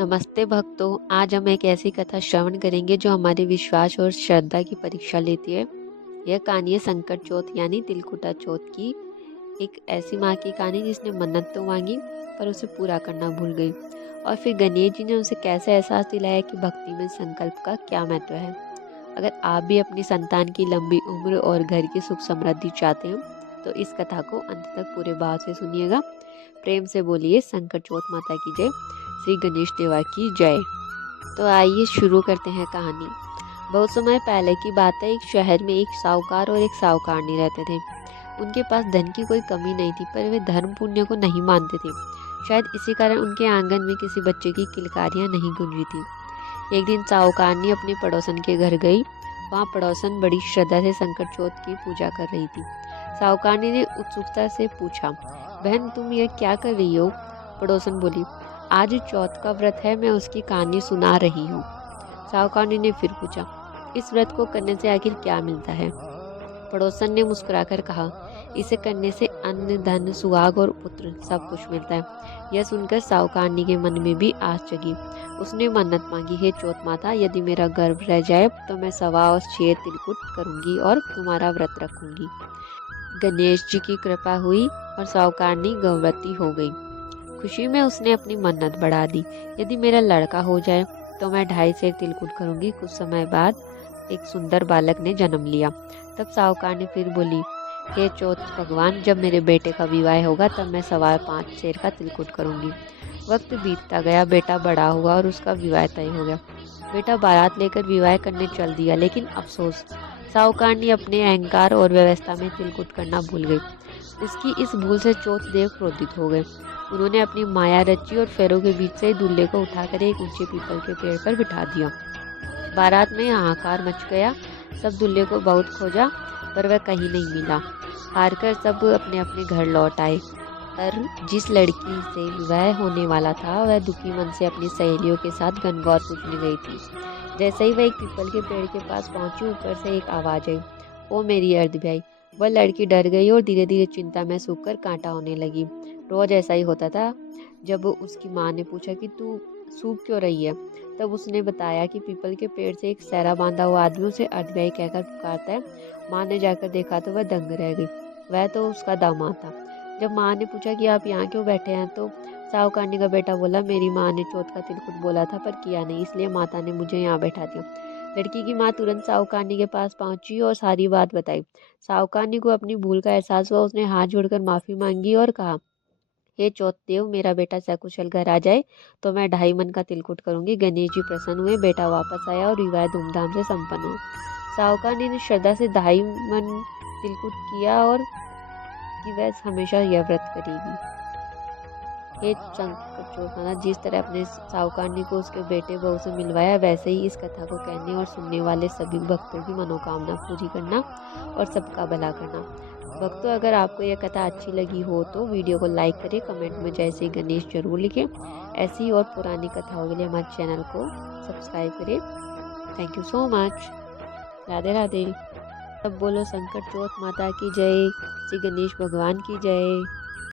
नमस्ते भक्तों। आज हम एक ऐसी कथा श्रवण करेंगे जो हमारे विश्वास और श्रद्धा की परीक्षा लेती है। यह कहानी है संकट चौथ यानी तिलकुटा चौथ की। एक ऐसी माँ की कहानी जिसने मन्नत तो मांगी पर उसे पूरा करना भूल गई, और फिर गणेश जी ने उसे कैसे एहसास दिलाया कि भक्ति में संकल्प का क्या महत्व है। अगर आप भी अपनी संतान की लंबी उम्र और घर की सुख समृद्धि चाहते हैं तो इस कथा को अंत तक पूरे भाव से सुनिएगा। प्रेम से बोलिए संकट चौथ माता की जय, श्री गणेश देवा की जय। तो आइए शुरू करते हैं कहानी। बहुत समय पहले की बात है। एक शहर में एक साहूकार और एक साहूकारनी रहते थे। उनके पास धन की कोई कमी नहीं थी, पर वे धर्म पुण्य को नहीं मानते थे। शायद इसी कारण उनके आंगन में किसी बच्चे की किलकारियां नहीं गूंजी थी। एक दिन साहूकारनी अपने पड़ोसन के घर गई। वहाँ पड़ोसन बड़ी श्रद्धा से संकट चौथ की पूजा कर रही थी। साहूकारनी ने उत्सुकता से पूछा, बहन तुम ये क्या कर रही हो? पड़ोसन बोली, आज चौथ का व्रत है, मैं उसकी कहानी सुना रही हूँ। साहूकारनी ने फिर पूछा, इस व्रत को करने से आखिर क्या मिलता है? पड़ोसन ने मुस्कुराकर कहा, इसे करने से अन्न धन सुहाग और पुत्र सब कुछ मिलता है। यह सुनकर साहूकारनी के मन में भी आस जगी। उसने मन्नत मांगी, हे चौथ माता, यदि मेरा गर्भ रह जाए तो मैं 6.25 तिलकुट करूंगी और तुम्हारा व्रत रखूंगी। गणेश जी की कृपा हुई और साहूकारनी गर्भवती हो गई। खुशी में उसने अपनी मन्नत बढ़ा दी, यदि मेरा लड़का हो जाए तो मैं 2.5 तिलकुट करूंगी। कुछ समय बाद एक सुंदर बालक ने जन्म लिया। तब साहूकार ने फिर बोली, हे चौथ भगवान, जब मेरे बेटे का विवाह होगा तब मैं 5.25 का तिलकुट करूंगी। वक्त बीतता गया, बेटा बड़ा हुआ और उसका विवाह तय हो गया। बेटा बारात लेकर विवाह करने चल दिया, लेकिन अफसोस, साहूकारनी अपने अहंकार और व्यवस्था में तिलकुट करना भूल गई। उसकी इस भूल से चौथ देव क्रोधित हो गए। उन्होंने अपनी माया रची और फेरों के बीच से दूल्हे को उठाकर एक ऊंचे पीपल के पेड़ पर बिठा दिया। बारात में हाहाकार मच गया। सब दूल्हे को बहुत खोजा पर वह कहीं नहीं मिला। हारकर सब अपने अपने घर लौट आए। पर जिस लड़की से विवाह होने वाला था वह दुखी मन से अपनी सहेलियों के साथ गणगौर पूजने गई थी। जैसे ही वह एक पीपल के पेड़ के पास पहुंची, ऊपर से एक आवाज आई, ओ मेरी अर्धव्याई। वह लड़की डर गई और धीरे धीरे चिंता में सूखकर कांटा होने लगी। रोज ऐसा ही होता था। जब उसकी माँ ने पूछा कि तू सूख क्यों रही है, तब उसने बताया कि पीपल के पेड़ से एक सहरा बांधा हुआ आदमी उसे अर्धव्याई कहकर पुकारता है। माँ ने जाकर देखा तो वह दंग रह गई। वह तो उसका दामाद था। जब माँ ने पूछा कि आप यहाँ क्यों बैठे हैं, तो साहूकारनी का बेटा बोला, मेरी माँ ने चौथ का तिलकुट बोला था पर किया नहीं, इसलिए माता ने मुझे यहाँ बैठा दिया। लड़की की माँ तुरंत साहूकारनी के पास पहुंची और सारी बात बताई। साहूकारनी को अपनी भूल का एहसास हुआ। उसने हाथ जोड़कर माफी मांगी और कहा, हे चौथ देव, मेरा बेटा सकुशल घर आ जाए तो मैं 2.5 मन का तिलकुट करूंगी। गणेश जी प्रसन्न हुए, बेटा वापस आया और विवाह धूमधाम से संपन्न हुआ। साहूकारनी ने श्रद्धा से 2.5 मन तिलकुट किया और कि वह हमेशा यह व्रत करेगी। हे संकट चौथ, जिस तरह अपने साहूकारनी को उसके बेटे बहू से मिलवाया, वैसे ही इस कथा को कहने और सुनने वाले सभी भक्तों की मनोकामना पूरी करना और सबका भला करना। भक्तों, अगर आपको यह कथा अच्छी लगी हो तो वीडियो को लाइक करें, कमेंट में जय श्री गणेश जरूर लिखें। ऐसी और पुरानी कथाओं के लिए हमारे चैनल को सब्सक्राइब करें। Thank you so much. Radhe Radhe. सब बोलो संकट चौथ माता की जय, श्री गणेश भगवान की जय।